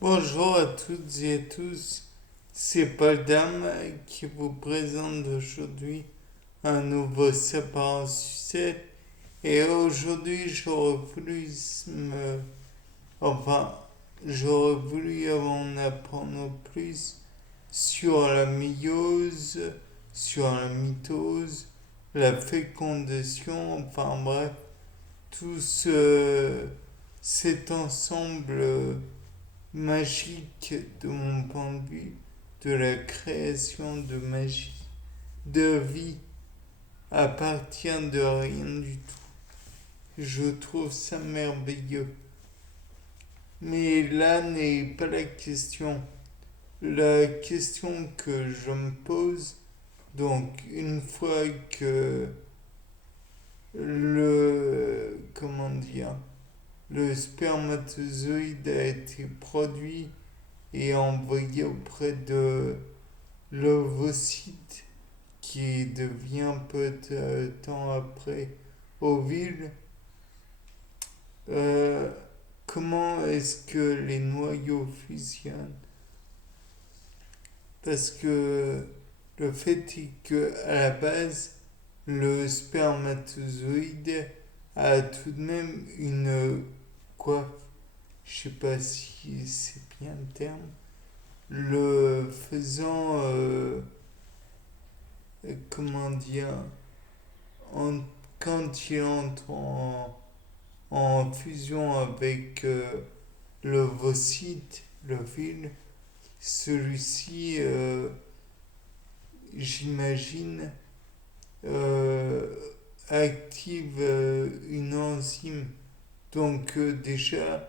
Bonjour à toutes et à tous, c'est Paul Dame qui vous présente aujourd'hui un nouveau sapin en sucette. Et aujourd'hui, enfin, j'aurais voulu en apprendre plus sur la méiose, sur la mitose, la fécondation, enfin bref, cet ensemble magique de mon point de vue de la création de magie, de vie à partir de rien du tout. Je trouve ça merveilleux. Mais là n'est pas la question. La question que je me pose, donc une fois que comment dire, le spermatozoïde a été produit et envoyé auprès de l'ovocyte qui devient peu de temps après ovule, euh, comment est-ce que les noyaux fusionnent? Parce que le fait est que à la base, le spermatozoïde a tout de même une coiffe. Je sais pas si c'est bien le terme. Le faisant, comment dire, en- quand il entre en fusion avec l'ovocyte, l'ovule, celui-ci, j'imagine, euh, active une enzyme. Donc déjà,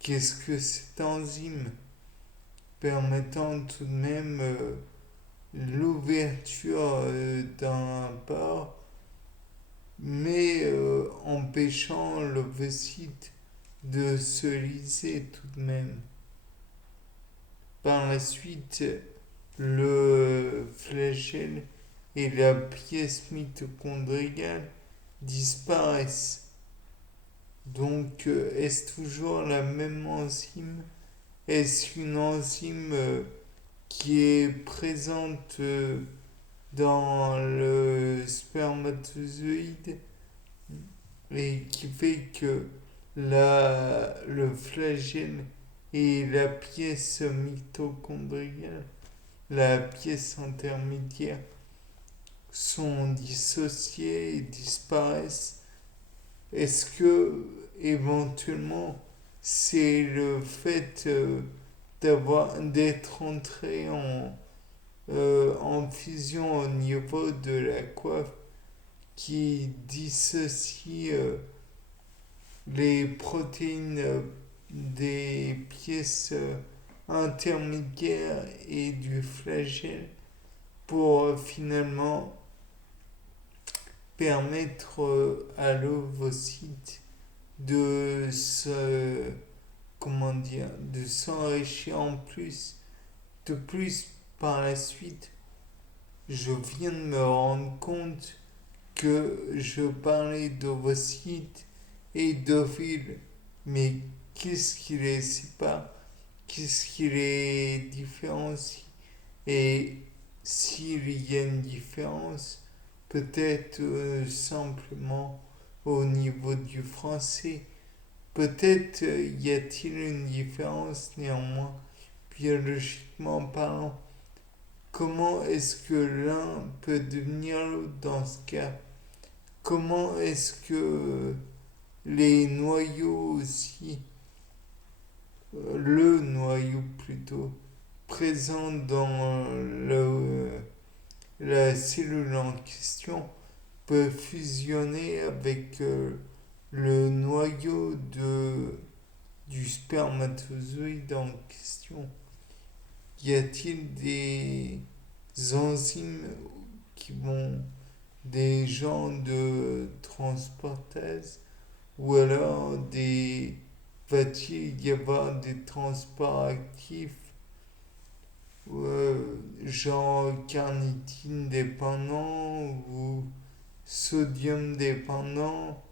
qu'est-ce que cette enzyme permettant tout de même l'ouverture d'un port, mais empêchant l'ovocyte de se lisser tout de même. Par la suite, le flagelle et la pièce mitochondriale disparaissent. Donc, est-ce toujours la même enzyme? Est-ce une enzyme qui est présente dans le spermatozoïde et qui fait que le flagelle et la pièce mitochondriale, la pièce intermédiaire, sont dissociées et disparaissent? Est-ce que éventuellement c'est le fait d'être entré en fusion au niveau de la coiffe qui dissocie les protéines des pièces intermédiaires et du flagelle pour finalement permettre à l'ovocyte de se, comment dire, de s'enrichir en plus. De plus, par la suite, je viens de me rendre compte que je parlais d'ovocyte et d'ovule. Mais qu'est-ce qui les sépare? Qu'est-ce qui les différencie? Et s'il y a une différence, peut-être simplement au niveau du français. Peut-être y a-t-il une différence néanmoins, biologiquement parlant. Comment est-ce que l'un peut devenir l'autre dans ce cas? Comment est-ce que les noyaux aussi, le noyau plutôt, présent dans la cellule en question, peut fusionner avec le noyau du spermatozoïde en question? Y a-t-il des enzymes qui vont des genres de transportase ou alors va-t-il y avoir des transports actifs genre carnitine dépendant ou sodium dépendant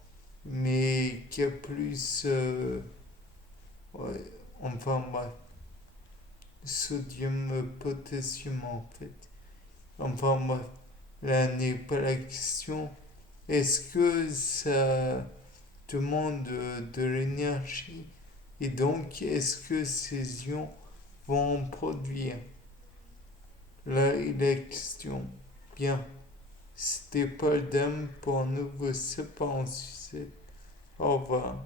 mais qui a plus ouais, enfin bref. sodium, potassium en fait. Enfin bref, là n'est pas la question. Est-ce que ça demande de l'énergie et donc est-ce que ces ions vont en produire? Là est la question. Bien, c'était Paul Dame pour un nouveau sapin en sucette. Au revoir.